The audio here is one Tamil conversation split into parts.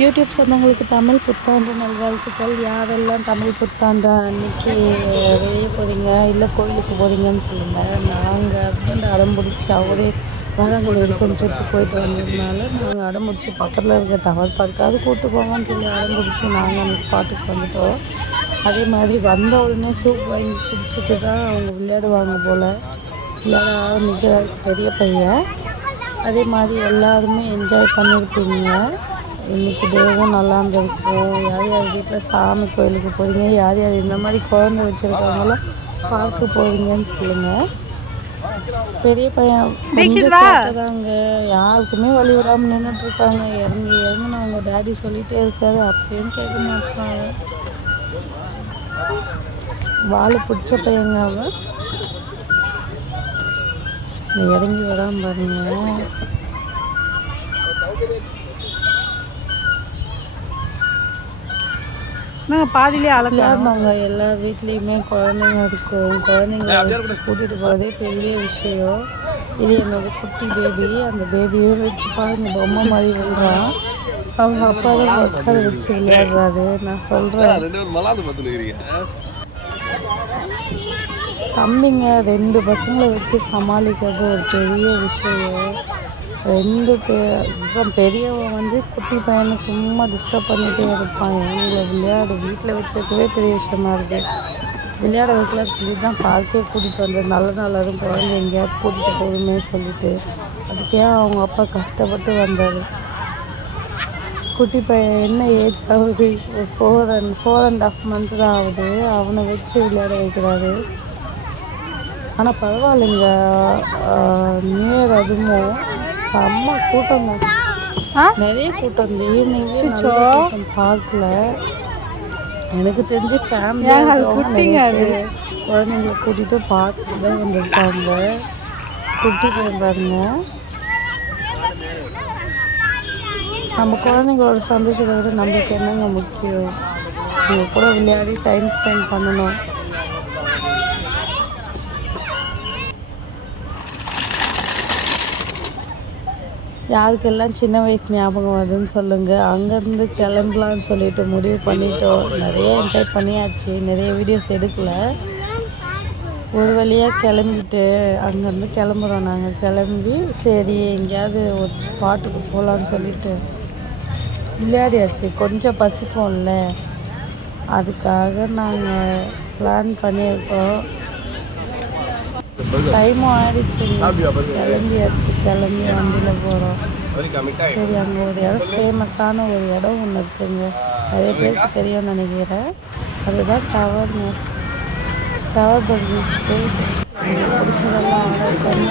யூடியூப் சொந்தங்களுக்கு தமிழ் புத்தாண்டு நல்வாழ்த்துக்கள். யாரெல்லாம் தமிழ் புத்தாண்டு அன்னைக்கு வெளியே போகிறீங்க இல்லை கோயிலுக்கு போகிறீங்கன்னு சொல்லுங்கள் நாங்கள் வந்து அடம் பிடிச்சி அவரே வேளாங்கண்ணி வரைக்கும் போயிட்டு வந்ததுனால நாங்கள் அடம் பிடிச்சி பக்கத்தில் இருக்க டவர் பார்க்காது கூப்பிட்டு போங்கன்னு சொல்லி அடம் பிடிச்சி நாங்கள் அந்த ஸ்பாட்டுக்கு வந்துட்டோம். அதே மாதிரி வந்த உடனே சூப் வாங்கி குடிச்சிட்டு தான் அவங்க விளையாடுவாங்க போல். விளையாட ஆரம்பிக்கிறார். பெரிய பையன். அதே மாதிரி எல்லாருமே என்ஜாய் பண்ணியிருப்பீங்க இன்றைக்கி டேவும் நல்லா இருந்திருக்கும் யார் யார் வீட்டில் சாமி கோயிலுக்கு போகிறீங்க யார் யார் இந்த மாதிரி குழந்தை வச்சுருக்கவங்களும் பார்க்க போகிறீங்கன்னு சொல்லுங்கள் பெரிய பையன் தாங்க யாருக்குமே வழி விடாமல் நின்றுட்டுருக்காங்க இறங்கி இறங்கி அவங்க டேடி சொல்லிகிட்டே இருக்காரு. அப்பயும் கேட்க மாட்டாங்க வாழை பிடிச்ச பையங்க அவன் இறங்கி வராமல் பாருங்க. நாங்கள் பாதியிலே அழகாக விளையாடினாங்க எல்லா வீட்லேயுமே குழந்தைங்க இருக்கும். குழந்தைங்க கூட்டிகிட்டு போகிறதே பெரிய விஷயம். இது என்னோட குட்டி பேபி அந்த பேபியே வச்சு பாருங்க பொம்மை மாதிரி விழுறான். அவங்க அப்பா தான் உட்கார வச்சு விளையாடுறாரு. நான் சொல்கிறேன் தம்பிங்க ரெண்டு பசங்களை வச்சு சமாளிக்கிறது ஒரு பெரிய விஷயம். ரெண்டு பேர் இப்போ பெரியவன் வந்து குட்டி பையனை சும்மா டிஸ்டர்ப் பண்ணிகிட்டே இருப்பாங்க இவங்களை விளையாடு வீட்டில் வச்சுருக்கவே பெரிய விஷயமா இருக்குது விளையாட வைக்கலாம்னு சொல்லி தான் பார்க்கே கூட்டிகிட்டு வந்தது நல்ல நல்லதும் குழந்தை எங்கேயாவது கூட்டிகிட்டு போகணுமே சொல்லிட்டு. அதுக்கே அவங்க அப்பா கஷ்டப்பட்டு வந்தார். குட்டி பையன் என்ன ஏஜ் ஆகுது? ஒரு four and four and half month தான் ஆகுது. அவனை வச்சு விளையாட வைக்கிறாரு. ஆனால் பரவாயில்லைங்க. இயர் அதுவும் செம்ம கூட்டம் தான்? நிறைய கூட்டம். இந்த ஈவினிங் பார்க்கல. எனக்கு தெரிஞ்சு ஃபேமிலியாக குட்டிங்க அது. குழந்தைங்கள கூட்டிகிட்டு பார்த்துட்டு தான் வந்திருக்காங்க. குட்டி பையன் பாருங்க நம்ம குழந்தைங்களோட சந்தோஷத்தை விட நம்மளுக்கு என்னங்க முக்கியம்? இவங்க கூட விளையாடி டைம் ஸ்பெண்ட் பண்ணணும். யாருக்கெல்லாம் சின்ன வயசு ஞாபகம் வருதுன்னு சொல்லுங்கள் அங்கேருந்து கிளம்பலான்னு சொல்லிட்டு முடிவு பண்ணிட்டோம். நிறைய என்ஜாய் பண்ணியாச்சு. நிறைய வீடியோஸ் எடுக்கல. ஒரு வழியாக கிளம்பிட்டு அங்கேருந்து கிளம்புறோம் நாங்கள் கிளம்பி சரி எங்கேயாவது ஒரு பாட்டுக்கு போகலான்னு சொல்லிட்டு விளையாடியாச்சு. கொஞ்சம் பசிக்கும்ல. அதுக்காக நாங்கள் பிளான் பண்ணியிருக்கோம். டைமும் ஆயிடுச்சு. கிளம்பியாச்சு. கிளம்பி வண்டியில் போகிறோம் சரி அங்கே ஒரு இடம் ஃபேமஸான ஒரு இடம் ஒன்று இருக்குங்க. நிறைய பேருக்கு தெரியும்னு நினைக்கிறேன். அதுதான் டவர்ங்க டவர் பகுதிக்கு பிடிச்சதெல்லாம் ஆர்டர் பண்ணி.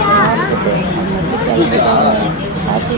சாப்பிட்டுட்டு ஹாப்பி